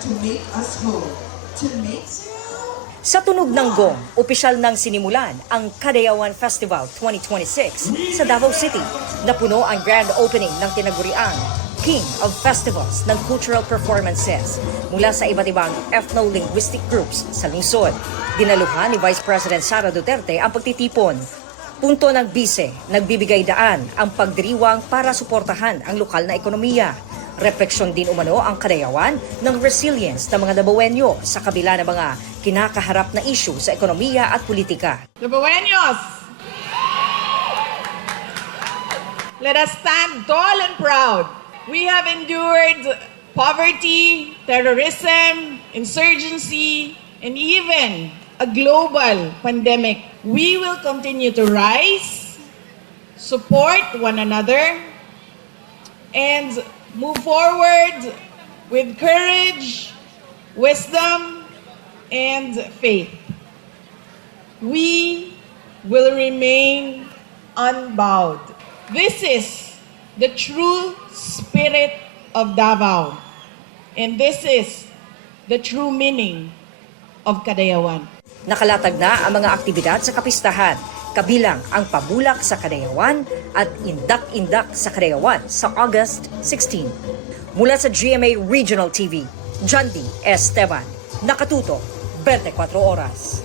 to make us whole. To make Sa tunog ng gong, opisyal nang sinimulan ang Kadayawan Festival 2026 sa Davao City. Napuno ang grand opening ng tinaguriang King of Festivals ng Cultural Performances mula sa iba't ibang ethno-linguistic groups sa lungsod. Dinaluhan ni Vice President Sara Duterte ang pagtitipon. Punto ng bise, nagbibigay daan ang pagdiriwang para suportahan ang lokal na ekonomiya. Refleksyon din umano ang Kadayawan ng resilience ng mga Dabawenyo sa kabila ng mga kinakaharap na issue sa ekonomiya at politika. Dabawenyos, let us stand tall and proud. We have endured poverty, terrorism, insurgency, and even a global pandemic. We will continue to rise, support one another, and move forward with courage, wisdom, and faith. We will remain unbowed. This is the true spirit of Davao, and this is the true meaning of Kadayawan. Nakalatag na ang mga aktibidad sa kapistahan, kabilang ang pabulak sa Kadayawan at indak-indak sa Kadayawan sa August 16. Mula sa GMA Regional TV, John D. Esteban, nakatuto 24 oras.